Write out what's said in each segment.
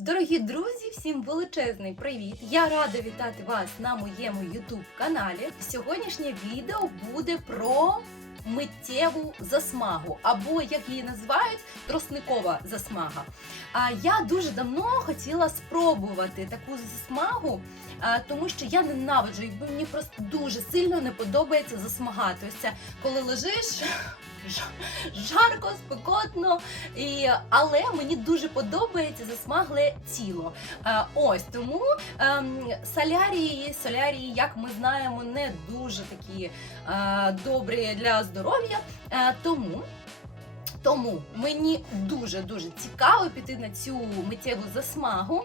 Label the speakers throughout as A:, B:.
A: Дорогі друзі, всім величезний привіт! Я рада вітати вас на моєму YouTube каналі. Сьогоднішнє відео буде про миттєву засмагу, або як її називають, тросникова засмага. А я дуже давно хотіла спробувати таку засмагу, тому що я ненавиджу, якби мені просто дуже сильно не подобається засмагати. Ось коли лежиш. Жа- Жарко, спекотно, і, але мені дуже подобається засмагле тіло. Е, ось тому е, солярії, солярії, як ми знаємо, не дуже такі е, добрі для здоров'я. Е, тому. Тому мені дуже дуже цікаво піти на цю миттєву засмагу.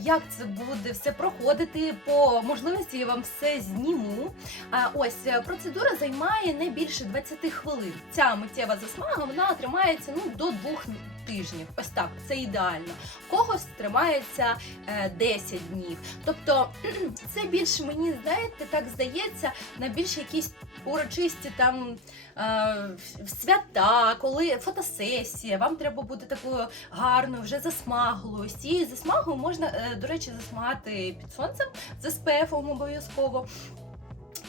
A: Як це буде все проходити? По можливості я вам все зніму. А, ось процедура займає не більше 20 хвилин. Ця миттєва засмага вона тримається ну до двох тижнів. Ось так, це ідеально. Когось тримається е, 10 днів. Тобто це більше мені знаєте, так здається, на більш якісь урочисті там е, свята, коли фотосесія, вам треба бути такою гарною, вже засмаглою. З цією засмагою можна, е, до речі, засмагати під сонцем з СПФ обов'язково.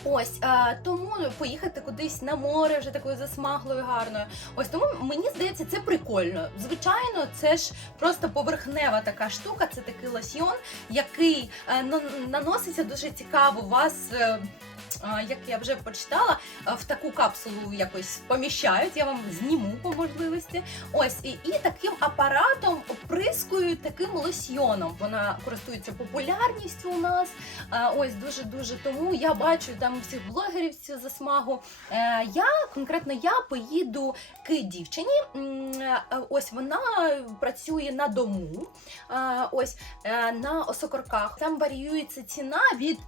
A: Ось а, тому поїхати кудись на море вже такою засмаглою, гарною. Ось тому мені здається, це прикольно. Звичайно, це ж просто поверхнева така штука. Це такий лосьйон, який е, наноситься дуже цікаво. Вас, е, а, як я вже почитала, е, в таку капсулу якось поміщають. Я вам зніму по можливості. Ось і, і таким апаратом оприскують таким лосьйоном. Вона користується популярністю у нас. Е, Ось дуже дуже тому я бачу там всіх блогерів цю засмагу. Е, Я конкретно я поїду к дівчині. Ось вона працює на дому. Ось на осокорках. Там варіюється ціна від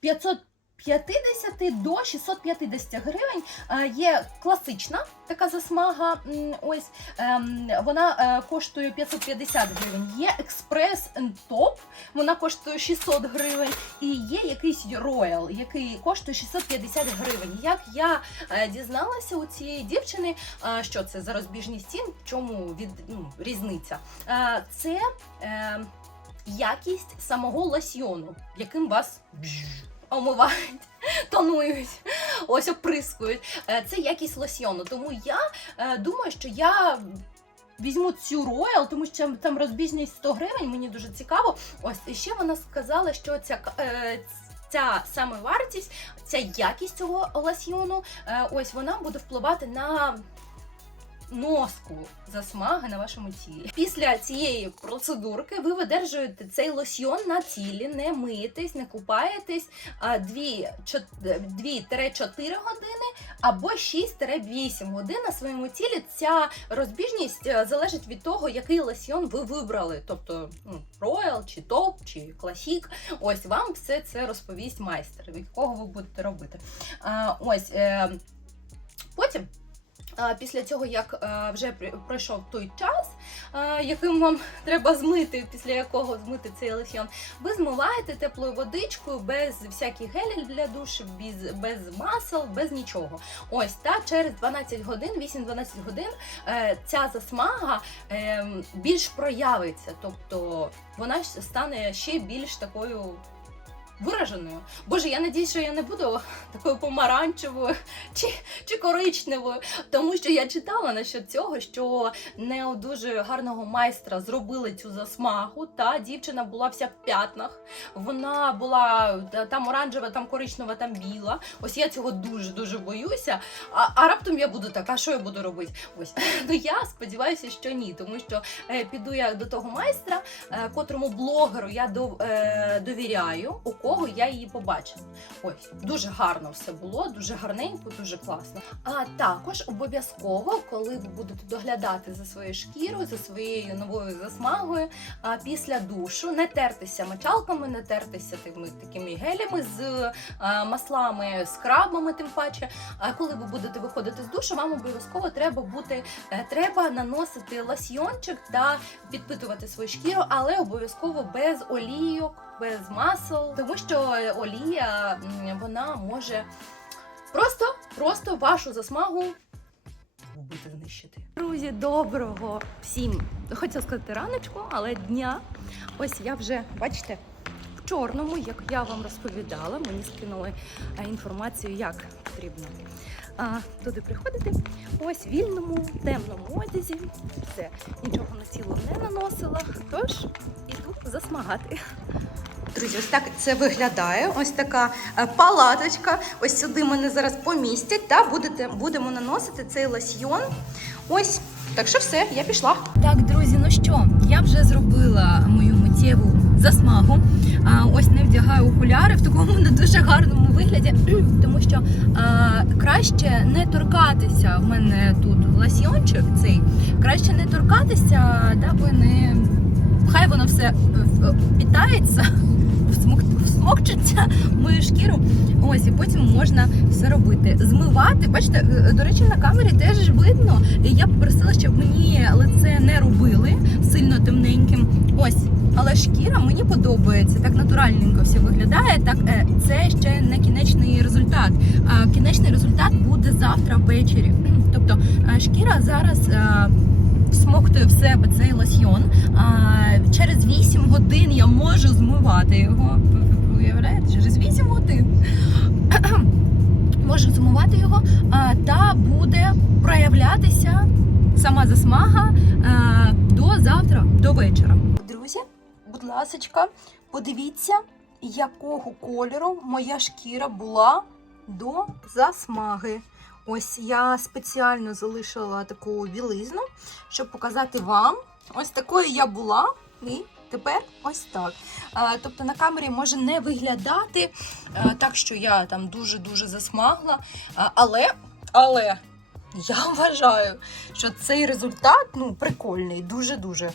A: 500 50 до 650 гривень Е, є класична така засмага. Ось ем, вона е, коштує 550 гривень. Є експрес топ, вона коштує 600 гривень. І є якийсь роял, який коштує 650 гривень. Як я е, дізналася у цієї дівчини, що це за розбіжність цін, чому від ну, різниця? Це е, якість самого лосьйону, яким вас омивають, тонують, ось оприскують. Е, Це якість лосьйону. Тому я е, думаю, що я. Візьму цю роял, тому що там розбіжність 100 гривень, мені дуже цікаво. Ось і ще вона сказала, що ця е, ця саме вартість, ця якість цього лосьйону, е, ось вона буде впливати на носку засмаги на вашому тілі. Після цієї процедурки ви видержуєте цей лосьйон на тілі, не миєтесь, не купаєтесь 2-4 години або 6-8 годин на своєму тілі. Ця розбіжність е, залежить від того, який лосьйон ви вибрали. Тобто ну, Royal, чи топ, чи класік. Ось вам все це розповість майстер, від кого ви будете робити. А, ось е, потім. Після цього, як е, вже пройшов той час, е, яким вам треба змити, після якого змити цей лосьйон, ви змиваєте теплою водичкою без всяких гелів для душу, без, без масел, без нічого. Ось та через 12 годин, 8-12 годин е, ця засмага більш проявиться, тобто вона стане ще більш такою. Вираженою. Боже, я надіюсь, що я не буду такою помаранчевою чи, чи коричневою, тому що я читала насчет цього, що не дуже гарного майстра зробили цю засмагу. Та дівчина була вся в п'ятнах. Вона була там оранжева, там коричнева, там біла. Ось я цього дуже дуже боюся. А, а раптом я буду така, що я буду робити? Ось ну я сподіваюся, що ні, тому що е, піду я до того майстра, е, котрому блогеру я до, е, довіряю, кого я її побачила. Ось дуже гарно все було, дуже гарненько, дуже класно. А також обов'язково, коли ви будете доглядати за своєю шкірою, за своєю новою засмагою, а після душу не тертися мочалками, не тертися тими такими гелями з маслами, скрабами, тим паче. А коли ви будете виходити з душу, вам обов'язково треба бути, е, треба наносити лосьйончик та підпитувати свою шкіру, але обов'язково без олійок, без масел, тому що олія вона може просто, просто вашу засмагу вбити, знищити. Друзі, доброго всім хотіла сказати раночку, але дня. Ось я вже, бачите, в чорному, як я вам розповідала, мені скинули е, інформацію, як потрібно а, туди приходити. Ось вільному, темному одязі. Все, нічого на тіло не наносила, тож іду засмагати. Друзі, ось так це виглядає. Ось така е, палаточка. Ось сюди мене зараз помістять та будете, будемо наносити цей лосьйон. Ось, так що все, я пішла. Так, друзі, ну що, я вже зробила мою миттєву засмагу. А, ось не вдягаю окуляри в такому не дуже гарному вигляді, тому що а, краще не торкатися. В мене тут лосьйончик цей. Краще не торкатися, даби не. Хай воно все е, е, питається, всмокчеться мою шкіру. Ось, і потім можна все робити. Змивати, бачите, е, до речі, на камері теж видно. Я попросила, щоб мені лице не робили сильно темненьким. Ось, але шкіра мені подобається. Так натуральненько все виглядає. Так, е, це ще не кінечний результат. Кінечний результат буде завтра ввечері. Тобто е, шкіра зараз. Е, в себе цей лосьйон. А, через 8 годин я можу змивати його. Уявляєте, через 8 годин можу змивати його, а, та буде проявлятися сама засмага а, до завтра, до вечора. Друзі, будь ласочка, подивіться, якого кольору моя шкіра була до засмаги. Ось я спеціально залишила таку білизну, щоб показати вам. Ось такою я була, і тепер ось так. Тобто на камері може не виглядати так, що я там дуже-дуже засмагла. Але, але я вважаю, що цей результат ну, прикольний, дуже-дуже.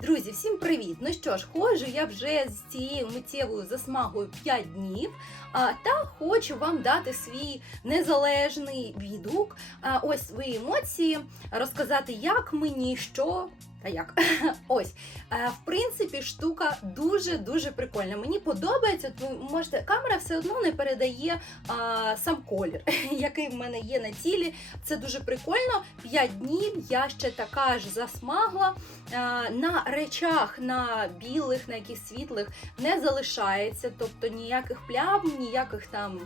A: Друзі, всім привіт! Ну що ж, ходжу я вже з цією миттєвою засмагою 5 днів. А, та хочу вам дати свій незалежний відгук, ось свої емоції, розказати, як мені, що та як. Ось, Е, в принципі, штука дуже дуже прикольна. Мені подобається. Ви можете, камера все одно не передає а, сам колір, який в мене є на тілі. Це дуже прикольно. 5 днів я ще така ж засмагла. А, на речах, на білих, на якихось світлих не залишається, тобто ніяких плям, ніяких там.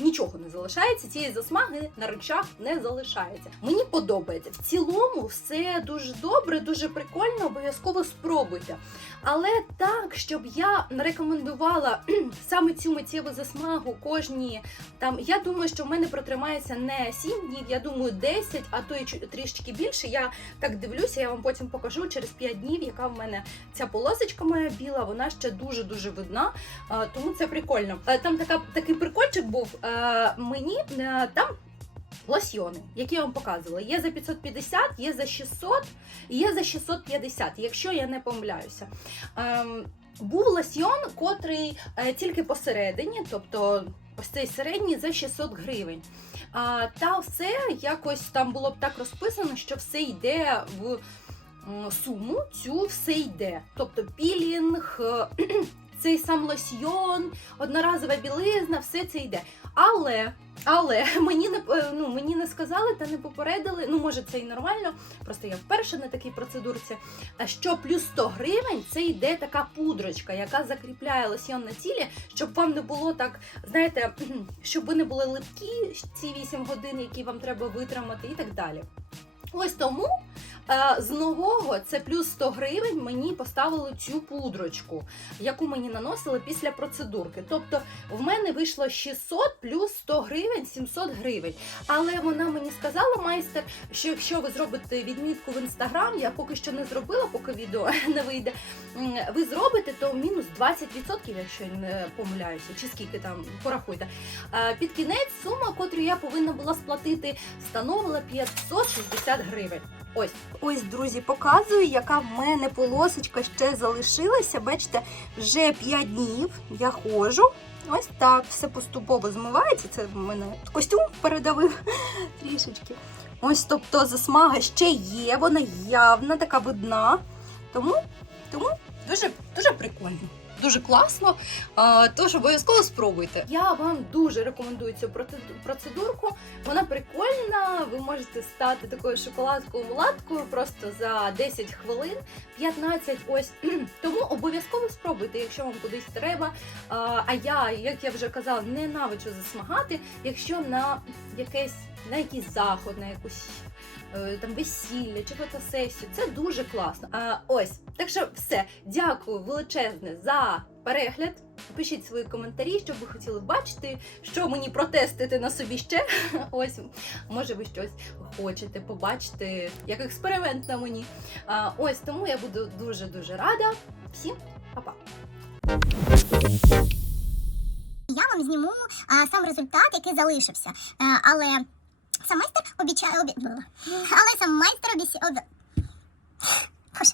A: Нічого не залишається, цієї засмаги на речах не залишається. Мені подобається. В цілому все дуже добре, дуже прикольно, обов'язково спробуйте. Але так, щоб я рекомендувала саме цю миттєву засмагу кожні там, я думаю, що в мене протримається не 7 днів, я думаю, 10, а то й трішечки більше. Я так дивлюся, я вам потім покажу через 5 днів, яка в мене ця полосочка моя біла, вона ще дуже-дуже видна. Тому це прикольно. Е, Там така, такий прикольчик був. Е, Мені е, там лосьйони, які я вам показувала. Є за 550, є за 600 і є за 650, якщо я не помиляюся. Ем, був лосьйон, котрий е, тільки посередині, тобто ось цей середній за 600 гривень. А, та все якось там було б так розписано, що все йде в суму, цю все йде. Тобто пілінг, цей сам лосьйон, одноразова білизна, все це йде. Але, але мені не е, ну, мені не сказали та не попередили. Ну, може, це і нормально. Просто я вперше на такій процедурці. а Що плюс 100 гривень це йде така пудрочка, яка закріпляє лосьйон на тілі, щоб вам не було так, знаєте, щоб ви не були липкі ці 8 годин, які вам треба витримати, і так далі. Ось тому з нового це плюс 100 гривень мені поставили цю пудрочку, яку мені наносили після процедурки. Тобто в мене вийшло 600 плюс 100 гривень, 700 гривень. Але вона мені сказала, майстер, що якщо ви зробите відмітку в інстаграм, я поки що не зробила, поки відео не вийде. Ви зробите, то мінус 20%, якщо я не помиляюся, чи скільки там порахуйте. Е, Під кінець сума, котру я повинна була сплатити, становила 560 гривень. Ось, ось, друзі, показую, яка в мене полосочка ще залишилася. Бачите, вже 5 днів я ходжу. Ось так, все поступово змивається. Це в мене костюм передавив трішечки. Ось, тобто, засмага ще є, вона явна, така видна. Тому, тому дуже, дуже прикольно. Дуже класно. Тож обов'язково спробуйте. Я вам дуже рекомендую цю проце- процедурку. Вона прикольна. Ви можете стати такою шоколадкою мулаткою просто за 10 хвилин, 15 ось. Тому обов'язково спробуйте, якщо вам кудись треба. А, а я, як я вже казала, ненавиджу засмагати, якщо на якесь на якийсь заход, на якусь е, там весілля чи фотосесію. Це дуже класно. А, ось так що все. Дякую величезне за перегляд. Пишіть свої коментарі, що ви хотіли бачити, що мені протестити на собі ще. Ось, може, ви щось хочете побачити як експеримент на мені. А, ось тому я буду дуже дуже рада. Всім па-па!
B: Я вам зніму а, сам результат, який залишився. Е, але сам майстер обіцяє обі... але сам майстер обіцяє. Боже.